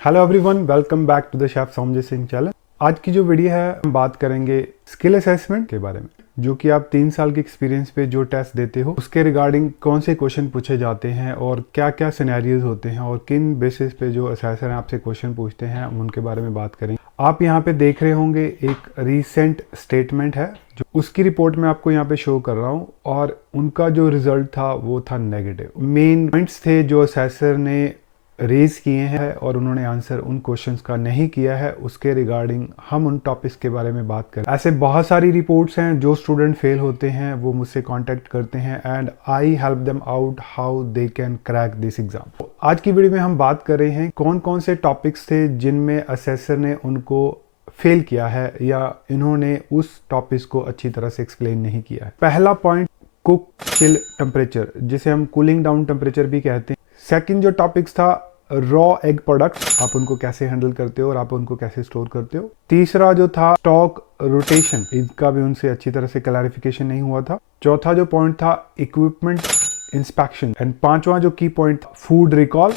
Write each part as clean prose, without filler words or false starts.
Hello everyone, welcome back to the chef Somjit Singh channel. आज की जो वीडियो है हम बात करेंगे स्किल असेसमेंट के बारे में, जो कि आप 3 साल के एक्सपीरियंस पे जो टेस्ट देते हो उसके रिगार्डिंग कौन से क्वेश्चन पूछे जाते हैं और क्या क्या सिनेरियोज होते हैं और किन बेसिस पे जो असेसर हैं आपसे क्वेश्चन पूछते हैं हम उनके बारे में बात करेंगे। आप यहाँ पे देख रहे होंगे एक रीसेंट स्टेटमेंट है जो उसकी रिपोर्ट में आपको यहाँ पे शो कर रहा हूँ और उनका जो रिजल्ट था वो था नेगेटिव। मेन पॉइंट्स थे जो असेसर ने रेज किए हैं और उन्होंने आंसर उन क्वेश्चंस का नहीं किया है, उसके रिगार्डिंग हम उन टॉपिक्स के बारे में बात करें। ऐसे बहुत सारी रिपोर्ट्स हैं जो स्टूडेंट फेल होते हैं वो मुझसे कांटेक्ट करते हैं and I help them out how they can crack this exam. आज की वीडियो में हम बात कर रहे हैं कौन कौन से टॉपिक्स थे जिनमें असेसर ने उनको फेल किया है या इन्होंने उस टॉपिक्स को अच्छी तरह से एक्सप्लेन नहीं किया है। पहला पॉइंट, कुक चिल टेम्परेचर, जिसे हम कूलिंग डाउन टेम्परेचर भी कहते हैं। सेकंड जो टॉपिक्स था, रॉ एग प्रोडक्ट्स, आप उनको कैसे हैंडल करते हो और आप उनको कैसे स्टोर करते हो। तीसरा जो था स्टॉक रोटेशन, इसका भी उनसे अच्छी तरह से क्लैरिफिकेशन नहीं हुआ था। चौथा जो पॉइंट था इक्विपमेंट इंस्पेक्शन एंड पांचवा जो की पॉइंट था फूड रिकॉल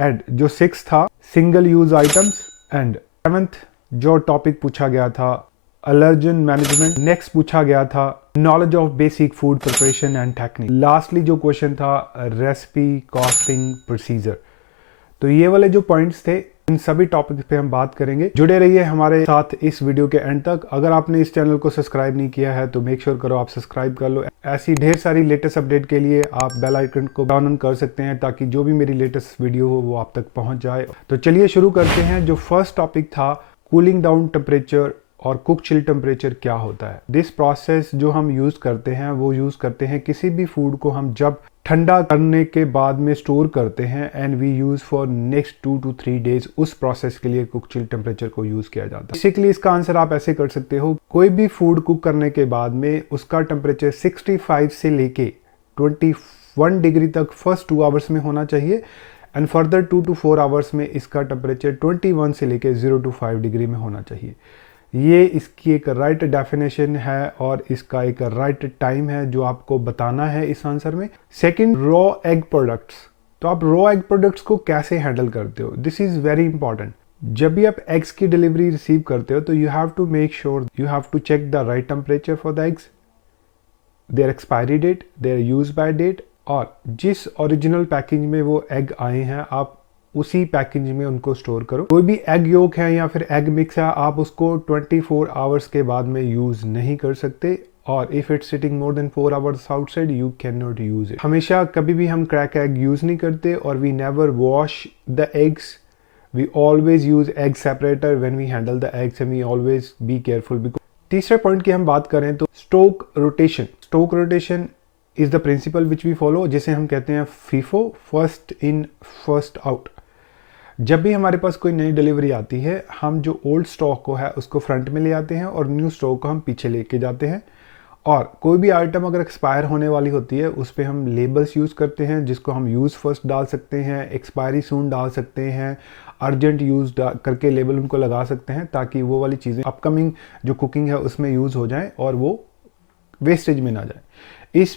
एंड जो 6 था single use items and 7th जो टॉपिक पूछा गया था एलर्जन मैनेजमेंट। नेक्स्ट पूछा गया था knowledge of basic food preparation and technique. Lastly जो क्वेश्चन था रेसिपी कॉस्टिंग प्रोसीजर। तो ये वाले जो पॉइंट्स थे इन सभी टॉपिक्स पे हम बात करेंगे। जुड़े रहिए हमारे साथ इस वीडियो के एंड तक। अगर आपने इस चैनल को सब्सक्राइब नहीं किया है तो मेक श्योर करो आप सब्सक्राइब कर लो। ऐसी ढेर सारी लेटेस्ट अपडेट के लिए आप बेल आइकन को ऑन कर सकते हैं ताकि जो भी मेरी लेटेस्ट वीडियो हो वो आप तक पहुंच जाए। तो चलिए शुरू करते हैं। जो फर्स्ट टॉपिक था कूलिंग डाउन टेम्परेचर और कुक चिल टेम्परेचर क्या होता है। दिस प्रोसेस जो हम यूज करते हैं वो यूज करते हैं किसी भी फूड को हम जब ठंडा करने के बाद में स्टोर करते हैं and we use for next 2 to 3 days. उस प्रोसेस के लिए कुक चिल टेम्परेचर को यूज किया जाता है। बेसिकली इसका आंसर आप ऐसे कर सकते हो, कोई भी फूड कुक करने के बाद में उसका टेम्परेचर 65 से लेके 21 डिग्री तक फर्स्ट 2 आवर्स में होना चाहिए एंड फर्दर 2 to 4 आवर्स में इसका टेम्परेचर 21 से लेके 0 to 5 डिग्री में होना चाहिए। ये इसकी एक राइट डेफिनेशन है और इसका एक राइट टाइम है जो आपको बताना है इस आंसर में। Second, raw egg products. तो आप रॉ एग प्रोडक्ट्स को कैसे हैंडल करते हो, दिस इज वेरी इंपॉर्टेंट। जब भी आप एग्स की डिलीवरी रिसीव करते हो तो you have to make sure, you have to check the right temperature for the eggs, their expiry date, their use by date, और जिस ओरिजिनल पैकेज में वो एग आए हैं आप उसी पैकेज में उनको स्टोर करो। कोई भी एग योक है या फिर एग मिक्स है आप उसको 24 आवर्स के बाद में यूज नहीं कर सकते और if it's sitting more than 4 hours outside you can not use it. हमेशा कभी भी हम क्रैक एग यूज नहीं करते और we never wash the eggs. We always use egg separator when we handle the eggs and we always be careful. Because तीसरे point की हम बात करें तो stock rotation. Stock rotation is the principle which we follow, जिसे हम कहते हैं FIFO, first in first out. जब भी हमारे पास कोई नई डिलीवरी आती है हम जो ओल्ड स्टॉक को है उसको फ्रंट में ले आते हैं और न्यू स्टॉक को हम पीछे लेके जाते हैं। और कोई भी आइटम अगर एक्सपायर होने वाली होती है उस पर हम लेबल्स यूज़ करते हैं जिसको हम यूज़ फर्स्ट डाल सकते हैं, एक्सपायरी सून डाल सकते हैं, अर्जेंट यूज़ करके लेबल उनको लगा सकते हैं ताकि वो वाली चीज़ें अपकमिंग जो कुकिंग है उसमें यूज़ हो जाएँ और वो वेस्टेज में ना जाए। इस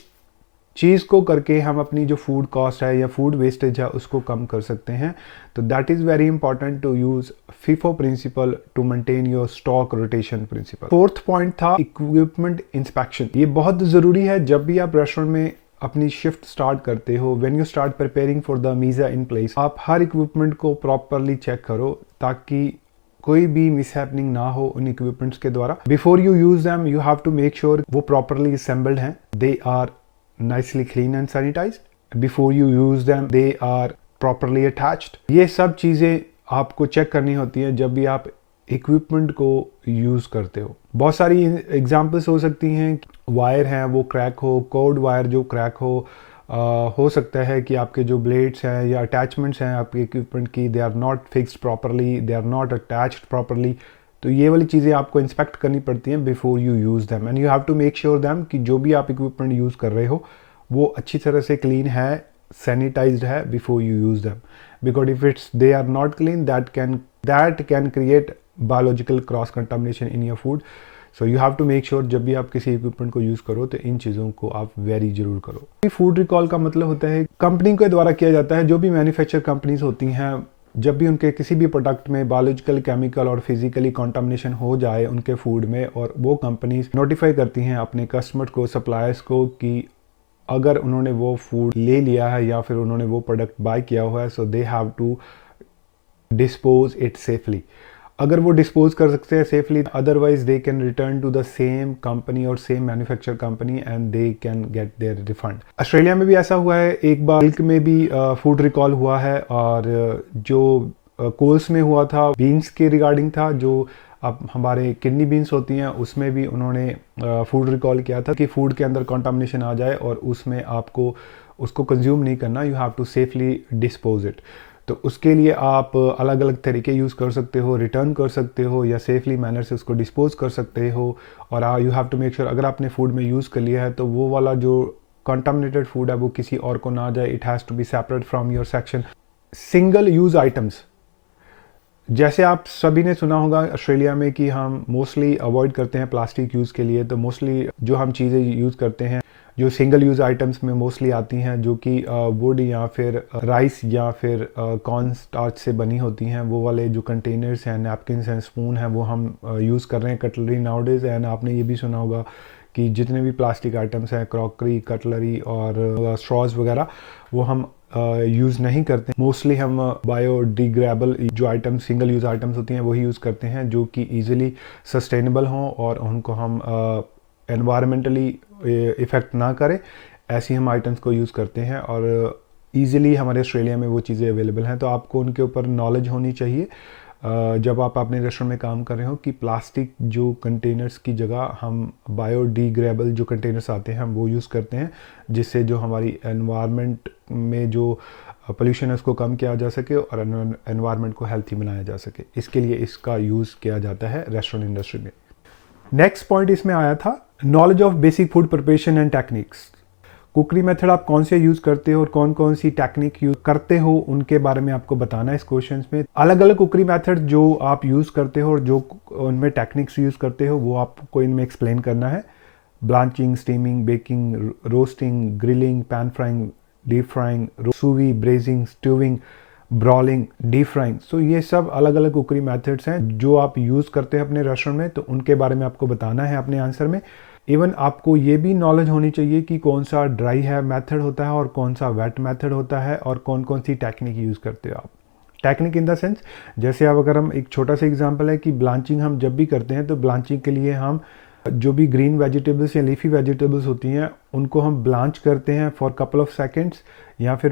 चीज़ को करके हम अपनी जो फूड कॉस्ट है या फूड वेस्टेज है उसको कम कर सकते हैं। तो that is very important to use FIFO principle to maintain your stock rotation principle. Fourth point था इक्विपमेंट इंस्पेक्शन। ये बहुत ज़रूरी है जब भी आप रेस्टोरेंट में अपनी शिफ्ट स्टार्ट करते हो, when you start preparing for the मीज़ा in place, आप हर इक्विपमेंट को प्रॉपरली चेक करो ताकि कोई भी मिसहैपनिंग ना हो उन इक्विपमेंट्स के द्वारा। Before you use them you have to make sure वो प्रॉपरली असेंबल्ड हैं, they are nicely clean and sanitized. Before you use them, they are properly attached. ये सब चीज़ें आपको चेक करनी होती हैं जब भी आप इक्विपमेंट को यूज़ करते हो। बहुत सारी एग्जांपल्स हो सकती हैं, वायर हैं वो क्रैक हो, कोड वायर जो क्रैक हो सकता है कि आपके जो ब्लेड्स हैं या अटैचमेंट्स हैं आपके इक्विपमेंट की, they are not fixed properly, they are not attached properly. तो ये वाली चीज़ें आपको इंस्पेक्ट करनी पड़ती हैं before you use them and you have to make sure them कि जो भी आप इक्विपमेंट यूज़ कर रहे हो वो अच्छी तरह से क्लीन है, सैनिटाइज्ड है before you use them. Because if it's they are not clean that can create biological cross contamination in your food. So you have to make sure जब भी आप किसी इक्विपमेंट को यूज़ करो तो इन चीज़ों को आप वेरी जरूर करो। फूड रिकॉल का मतलब होता है कंपनी के द्वारा किया जाता है। जो भी मैन्युफैक्चर कंपनीज होती हैं जब भी उनके किसी भी प्रोडक्ट में बायोलॉजिकल, केमिकल और फिजिकली कंटामिनेशन हो जाए उनके फूड में, और वो कंपनीज नोटिफाई करती हैं अपने कस्टमर को, सप्लायर्स को, कि अगर उन्होंने वो फूड ले लिया है या फिर उन्होंने वो प्रोडक्ट बाय किया हुआ है, so they have to dispose it safely. अगर वो डिस्पोज कर सकते हैं safely, otherwise they can return to the same company और same manufacture company and they can get their refund. Australia में भी ऐसा हुआ है, एक बार मिल्क में भी फूड रिकॉल हुआ है, और जो कोल्स में हुआ था बीन्स के रिगार्डिंग था, जो अब हमारे किडनी बीन्स होती हैं उसमें भी उन्होंने फूड रिकॉल किया था कि फूड के अंदर कंटामिनेशन आ जाए और उसमें आपको उसको कंज्यूम नहीं करना, you have to safely dispose it. तो उसके लिए आप अलग अलग तरीके यूज़ कर सकते हो, रिटर्न कर सकते हो या सेफली मैनर से उसको डिस्पोज कर सकते हो। और you have to make sure अगर आपने फूड में यूज़ कर लिया है तो वो वाला जो कंटामिनेटेड फूड है वो किसी और को ना जाए, it has to be separate from your section. Single use items, जैसे आप सभी ने सुना होगा ऑस्ट्रेलिया में कि हम मोस्टली अवॉइड करते हैं प्लास्टिक यूज़ के लिए, तो मोस्टली जो हम चीज़ें यूज़ करते हैं जो सिंगल यूज़ आइटम्स में मोस्टली आती हैं, जो कि वुड या फिर राइस या फिर कॉर्न स्टार्च से बनी होती हैं, वो वाले जो कंटेनर्स हैं, नैपकिन्स हैं, स्पून हैं, वो हम यूज़ कर रहे हैं कटलरी नाउडेज। एंड आपने ये भी सुना होगा कि जितने भी प्लास्टिक आइटम्स हैं, क्रॉकरी, कटलरी और स्ट्रॉज वगैरह, वो हम यूज़ नहीं करते। मोस्टली हम बायोडिग्रेडेबल जो आइटम्स, सिंगल यूज़ आइटम्स होती हैं वही यूज़ करते हैं, जो कि ईजिली सस्टेनेबल हों और उनको हम एनवायरमेंटली इफ़ेक्ट ना करे, ऐसी हम आइटम्स को यूज़ करते हैं। और ईज़िली हमारे ऑस्ट्रेलिया में वो चीज़ें अवेलेबल हैं, तो आपको उनके ऊपर नॉलेज होनी चाहिए जब आप अपने रेस्टोरेंट में काम कर रहे हो, कि प्लास्टिक जो कंटेनर्स की जगह हम बायोडिग्रेडेबल जो कंटेनर्स आते हैं हम वो यूज़ करते हैं, जिससे जो हमारी एनवायरनमेंट में जो पोल्यूशन है उसको कम किया जा सके और एनवायरनमेंट को हेल्थी बनाया जा सके। इसके लिए इसका यूज़ किया जाता है रेस्टोरेंट इंडस्ट्री में। नेक्स्ट पॉइंट इसमें आया था knowledge of basic food preparation and techniques. Cookery method आप कौन से यूज़ करते हो और कौन कौन सी टेक्निक यूज़ करते हो, उनके बारे में आपको बताना है इस क्वेश्चन में। अलग अलग कुकरी मेथड जो आप यूज़ करते हो और जो उनमें टेक्निक्स यूज़ करते हो वो आपको इनमें एक्सप्लेन करना है। Blanching, steaming, baking, roasting, grilling, pan frying, deep frying, sous vide, braising, stewing, broiling, deep frying. So ये सब अलग अलग कुकरी मेथड्स हैं जो आप यूज़ करते हैं अपने रेस्टोरेंट में, तो उनके बारे में आपको बताना है अपने आंसर में। इवन आपको ये भी नॉलेज होनी चाहिए कि कौन सा ड्राई है मेथड होता है और कौन सा वेट मेथड होता है और कौन कौन सी टेक्निक यूज़ करते हो आप। टेक्निक इन द सेंस, जैसे अब अगर हम एक छोटा सा एग्जांपल है कि ब्लांचिंग हम जब भी करते हैं तो ब्लांचिंग के लिए हम जो भी ग्रीन वेजिटेबल्स या लीफी वेजिटेबल्स होती हैं उनको हम ब्लांच करते हैं फॉर कपल ऑफ सेकेंड्स या फिर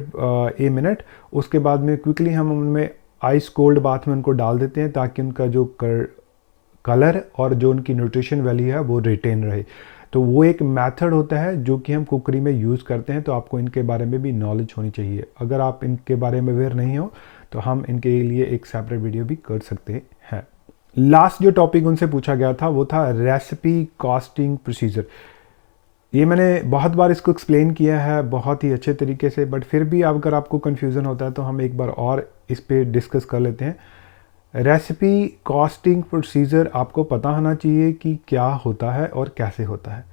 ए मिनट। उसके बाद में क्विकली हम उनमें आइस कोल्ड बाथ में उनको डाल देते हैं ताकि उनका जो कलर और जो उनकी न्यूट्रिशन वैल्यू है वो रिटेन रहे। तो वो एक मेथड होता है जो कि हम कुकरी में यूज़ करते हैं, तो आपको इनके बारे में भी नॉलेज होनी चाहिए। अगर आप इनके बारे में अवेयर नहीं हो तो हम इनके लिए एक सेपरेट वीडियो भी कर सकते हैं। लास्ट जो टॉपिक उनसे पूछा गया था वो था रेसिपी कॉस्टिंग प्रोसीजर। ये मैंने बहुत बार इसको एक्सप्लेन किया है बहुत ही अच्छे तरीके से, बट फिर भी अगर आपको कन्फ्यूज़न होता है तो हम एक बार और इस पर डिस्कस कर लेते हैं। रेसिपी कॉस्टिंग प्रोसीजर आपको पता होना चाहिए कि क्या होता है और कैसे होता है।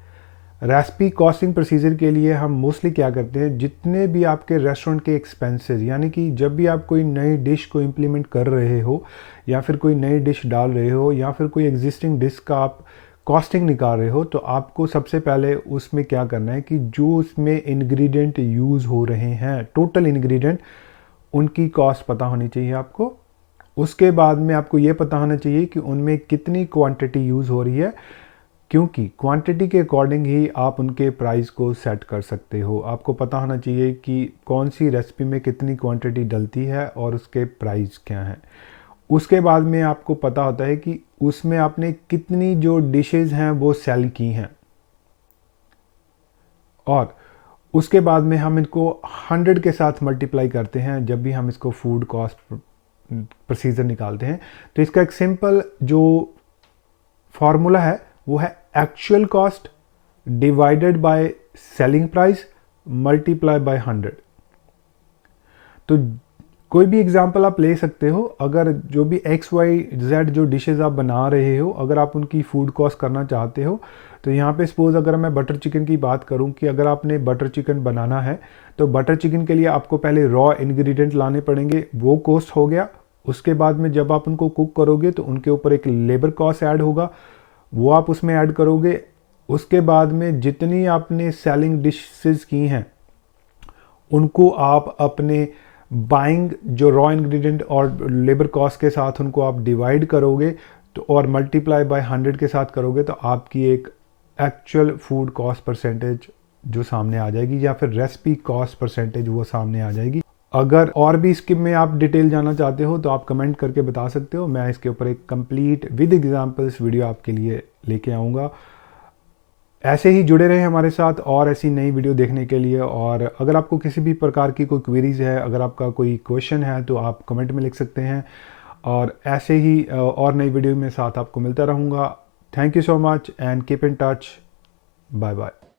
रेसिपी कॉस्टिंग प्रोसीजर के लिए हम मोस्टली क्या करते हैं, जितने भी आपके रेस्टोरेंट के एक्सपेंसेस, यानी कि जब भी आप कोई नई डिश को इम्प्लीमेंट कर रहे हो या फिर कोई नई डिश डाल रहे हो या फिर कोई एग्जिस्टिंग डिश का आप कॉस्टिंग निकाल रहे हो, तो आपको सबसे पहले उसमें क्या करना है कि जो उसमें इंग्रेडिएंट यूज़ हो रहे हैं, टोटल इंग्रेडिएंट, उनकी कॉस्ट पता होनी चाहिए आपको। उसके बाद में आपको ये पता होना चाहिए कि उनमें कितनी क्वांटिटी यूज़ हो रही है, क्योंकि क्वांटिटी के अकॉर्डिंग ही आप उनके प्राइस को सेट कर सकते हो। आपको पता होना चाहिए कि कौन सी रेसिपी में कितनी क्वांटिटी डलती है और उसके प्राइस क्या हैं। उसके बाद में आपको पता होता है कि उसमें आपने कितनी जो डिशेस हैं वो सेल की हैं, और उसके बाद में हम इनको 100 के साथ मल्टीप्लाई करते हैं जब भी हम इसको फूड कॉस्ट प्रोसीजर निकालते हैं। तो इसका एक सिंपल जो फॉर्मूला है वो है actual cost divided by selling price multiply by 100। तो कोई भी एग्जांपल आप ले सकते हो। अगर जो भी XYZ जो डिशेस आप बना रहे हो, अगर आप उनकी फूड कॉस्ट करना चाहते हो, तो यहाँ पे सपोज अगर मैं बटर चिकन की बात करूँ कि अगर आपने बटर चिकन बनाना है तो बटर चिकन के लिए आपको पहले रॉ इंग्रेडिएंट लाने पड़ेंगे, वो कॉस्ट हो गया। उसके बाद में जब आप उनको कुक करोगे तो उनके ऊपर एक लेबर कॉस्ट ऐड होगा, वो आप उसमें ऐड करोगे। उसके बाद में जितनी आपने सेलिंग डिशेस की हैं उनको आप अपने बाइंग जो रॉ इंग्रेडिएंट और लेबर कॉस्ट के साथ उनको आप डिवाइड करोगे तो और मल्टीप्लाई बाय 100 के साथ करोगे तो आपकी एक एक्चुअल फूड कॉस्ट परसेंटेज जो सामने आ जाएगी, या फिर रेसिपी कॉस्ट परसेंटेज वो सामने आ जाएगी। अगर और भी इसके में आप डिटेल जानना चाहते हो तो आप कमेंट करके बता सकते हो, मैं इसके ऊपर एक कंप्लीट विद एग्जांपल्स वीडियो आपके लिए लेके आऊँगा। ऐसे ही जुड़े रहे हमारे साथ और ऐसी नई वीडियो देखने के लिए। और अगर आपको किसी भी प्रकार की कोई क्वेरीज़ है, अगर आपका कोई क्वेश्चन है तो आप कमेंट में लिख सकते हैं, और ऐसे ही और नई वीडियो में साथ आपको मिलता रहूँगा। Thank you so much and keep in touch. Bye bye.